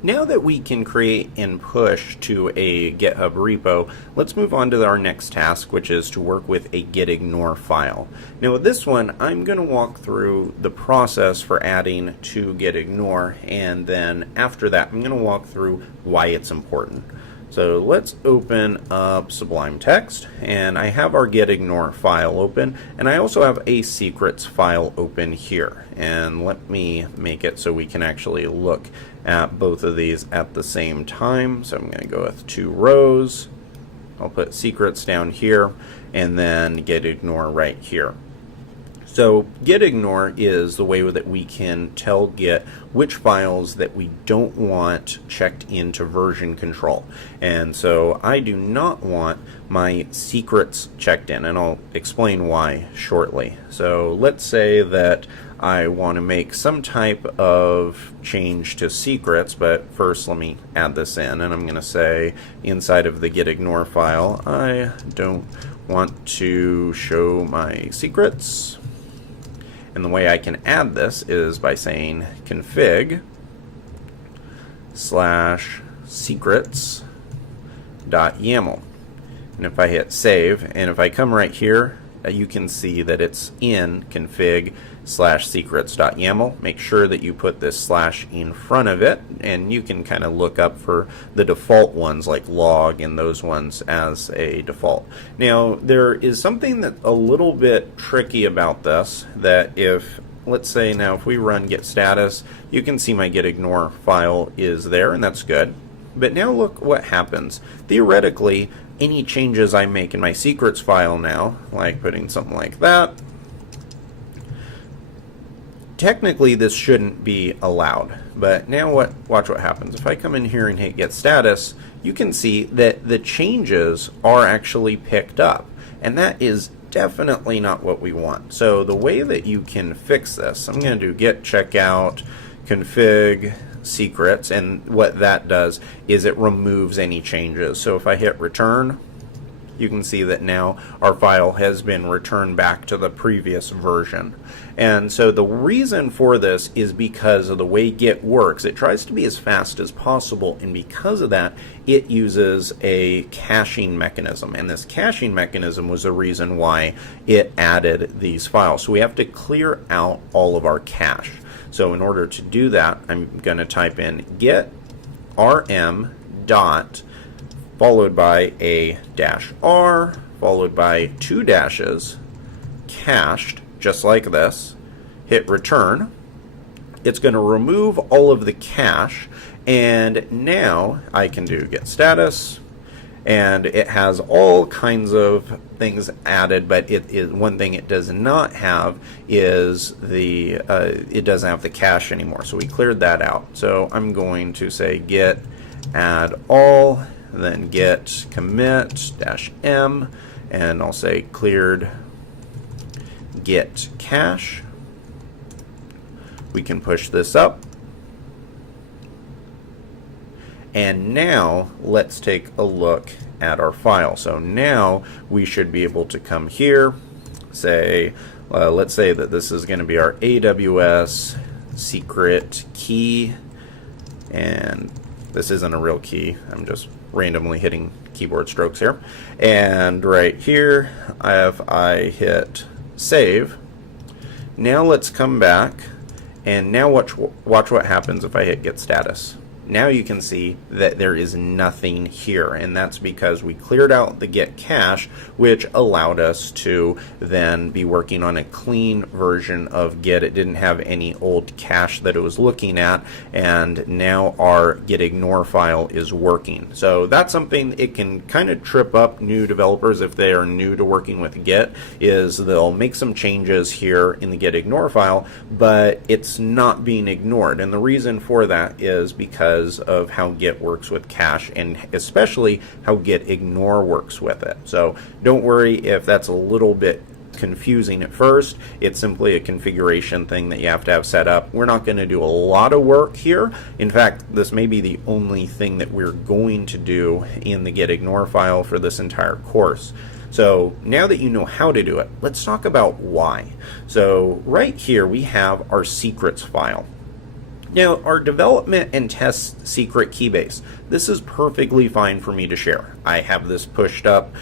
Now that we can create and push to a GitHub repo, let's move on to our next task, which is to work with a gitignore file. Now with this one, I'm going to walk through the process for adding to gitignore, and then after that, I'm going to walk through why it's important. So let's open up Sublime Text, and I have our gitignore file open, and I also have a secrets file open here. And let me make it so we can actually look at both of these at the same time. So I'm going to go with 2 rows. I'll put secrets down here, and then gitignore right here. So gitignore is the way that we can tell Git which files that we don't want checked into version control. And so I do not want my secrets checked in, and I'll explain why shortly. So let's say that I want to make some type of change to secrets, but first let me add this in, and I'm going to say inside of the gitignore file, I don't want to show my secrets. And the way I can add this is by saying config/secrets.yaml. And if I hit save, and if I come right here, you can see that it's in config/secrets.yaml. Make sure that you put this slash in front of it, and you can kind of look up for the default ones like log and those ones as a default. Now there is something that's a little bit tricky about this, that if let's say now if we run git status, you can see my gitignore file is there, and that's good. But now look what happens. Theoretically, any changes I make in my secrets file now, like putting something like that, technically this shouldn't be allowed. But now watch what happens. If I come in here and hit get status, you can see that the changes are actually picked up, and that is definitely not what we want. So the way that you can fix this, I'm going to do git checkout config secrets, and what that does is it removes any changes. So if I hit return, you can see that now our file has been returned back to the previous version. And so the reason for this is because of the way Git works. It tries to be as fast as possible, and because of that, it uses a caching mechanism. And this caching mechanism was the reason why it added these files. So we have to clear out all of our cache. So in order to do that, I'm going to type in git rm dot followed by a -r followed by 2 dashes cached, just like this. Hit return. It's going to remove all of the cache, and now I can do git status, and it has all kinds of things added, but it is one thing it does not have is the it doesn't have the cache anymore. So we cleared that out. So I'm going to say git add all, then git commit -m, and I'll say cleared git cache. We can push this up. And now let's take a look at our file. So now we should be able to come here, say, let's say that this is going to be our AWS secret key, and this isn't a real key. I'm just randomly hitting keyboard strokes here. And right here, if I hit save, now let's come back, and now watch what happens if I hit get status. Now you can see that there is nothing here, and that's because we cleared out the git cache, which allowed us to then be working on a clean version of Git. It didn't have any old cache that it was looking at, and now our gitignore file is working. So that's something it can kind of trip up new developers if they are new to working with Git, is they'll make some changes here in the gitignore file, but it's not being ignored. And the reason for that is because of how Git works with cache, and especially how gitignore works with it. So don't worry if that's a little bit confusing at first. It's simply a configuration thing that you have to have set up. We're not going to do a lot of work here. In fact, this may be the only thing that we're going to do in the gitignore file for this entire course. So now that you know how to do it, let's talk about why. So right here we have our secrets file. Now, our development and test secret keybase, this is perfectly fine for me to share. I have this pushed up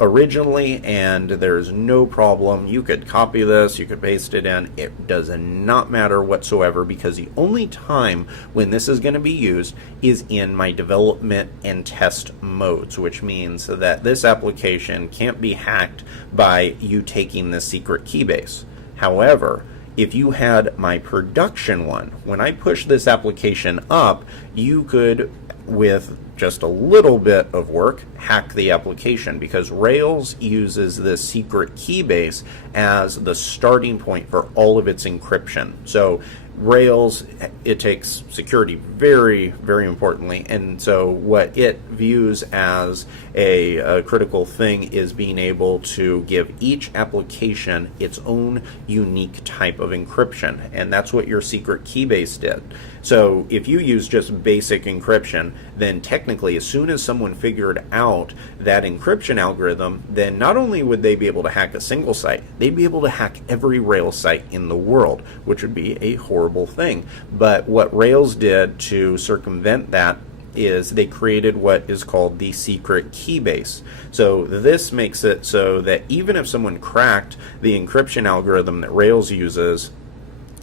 originally and there's no problem. You could copy this, you could paste it in. It does not matter whatsoever, because the only time when this is going to be used is in my development and test modes, which means that this application can't be hacked by you taking this secret keybase. However, if you had my production one, when I push this application up, you could, with just a little bit of work, hack the application, because Rails uses this secret keybase as the starting point for all of its encryption. So Rails, it takes security very, very importantly, and so what it views as a critical thing is being able to give each application its own unique type of encryption, and that's what your secret keybase did. So if you use just basic encryption, then technically as soon as someone figured out that encryption algorithm, then not only would they be able to hack a single site, they'd be able to hack every Rails site in the world, which would be a horrible thing. But what Rails did to circumvent that is they created what is called the secret keybase. So this makes it so that even if someone cracked the encryption algorithm that Rails uses,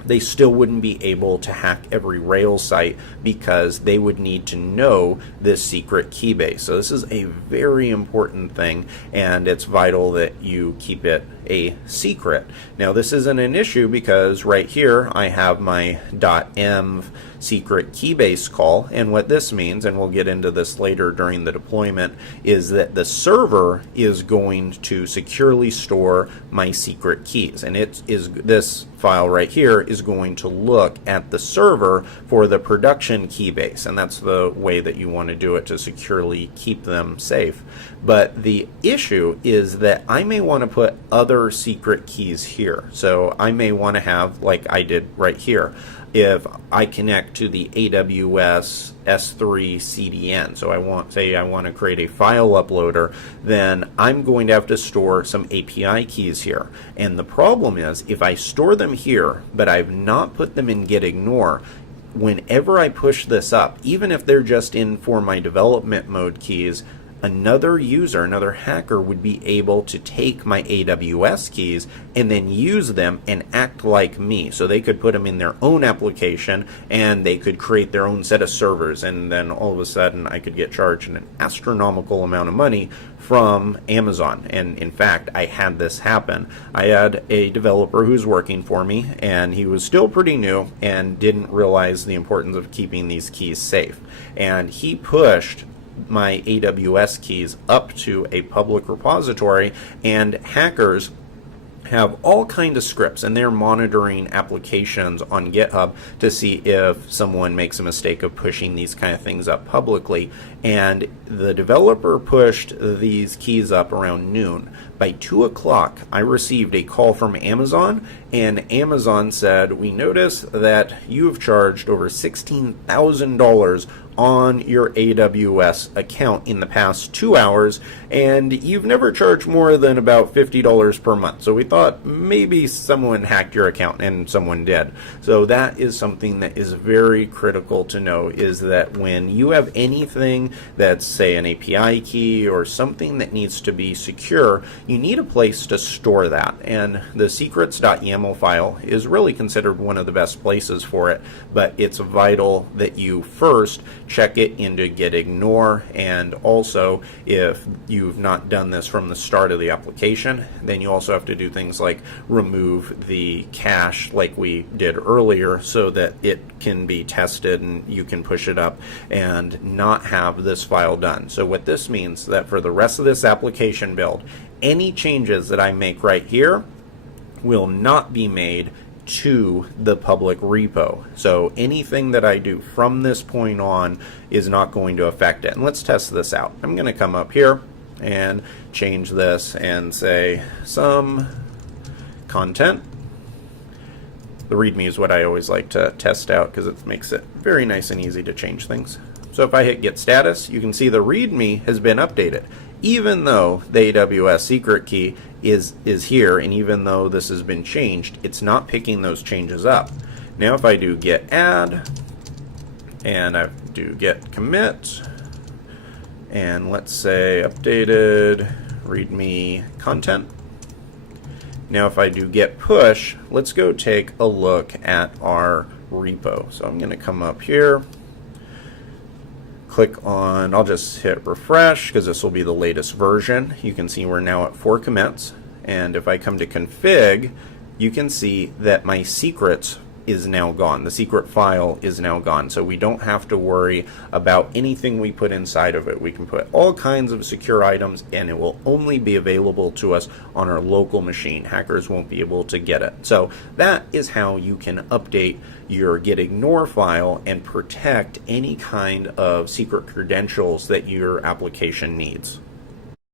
they still wouldn't be able to hack every Rails site, because they would need to know this secret keybase. So this is a very important thing, and it's vital that you keep it a secret. Now this isn't an issue because right here I have my .env secret keybase call, and what this means, and we'll get into this later during the deployment, is that the server is going to securely store my secret keys, and it is this file right here is going to look at the server for the production keybase, and that's the way that you want to do it to securely keep them safe. But the issue is that I may want to put other secret keys here. So I may want to have, like I did right here, if I connect to the AWS S3 CDN, so I want to create a file uploader, then I'm going to have to store some API keys here. And the problem is, if I store them here, but I've not put them in gitignore, whenever I push this up, even if they're just in for my development mode keys, another user, another hacker, would be able to take my AWS keys and then use them and act like me. So they could put them in their own application and they could create their own set of servers, and then all of a sudden I could get charged an astronomical amount of money from Amazon. And in fact, I had this happen. I had a developer who's working for me, and he was still pretty new and didn't realize the importance of keeping these keys safe. And he pushed my AWS keys up to a public repository, and hackers have all kinds of scripts, and they're monitoring applications on GitHub to see if someone makes a mistake of pushing these kind of things up publicly. And the developer pushed these keys up around noon. By 2 o'clock, I received a call from Amazon, and Amazon said, "We notice that you've charged over $16,000 on your AWS account in the past 2 hours, and you've never charged more than about $50 per month. So we thought maybe someone hacked your account," and someone did. So that is something that is very critical to know, is that when you have anything that's, say, an API key or something that needs to be secure, you need a place to store that. And the secrets.yaml file is really considered one of the best places for it, but it's vital that you first check it into gitignore, and also if you've not done this from the start of the application, then you also have to do things like remove the cache like we did earlier, so that it can be tested and you can push it up and not have this file done. So what this means, that for the rest of this application build, any changes that I make right here will not be made to the public repo. So anything that I do from this point on is not going to affect it. And let's test this out. I'm going to come up here and change this and say some content. The README is what I always like to test out because it makes it very nice and easy to change things. So if I hit get status, you can see the README has been updated. Even though the AWS secret key is here, and even though this has been changed, it's not picking those changes up. Now if I do get add, and I do git commit, and let's say updated readme content. Now if I do git push, let's go take a look at our repo. So I'm going to come up here, click on, I'll just hit refresh because this will be the latest version. You can see we're now at 4 commits, and if I come to config, you can see that my secrets is now gone. The secret file is now gone, so we don't have to worry about anything we put inside of it. We can put all kinds of secure items, and it will only be available to us on our local machine. Hackers won't be able to get it. So that is how you can update your gitignore file and protect any kind of secret credentials that your application needs.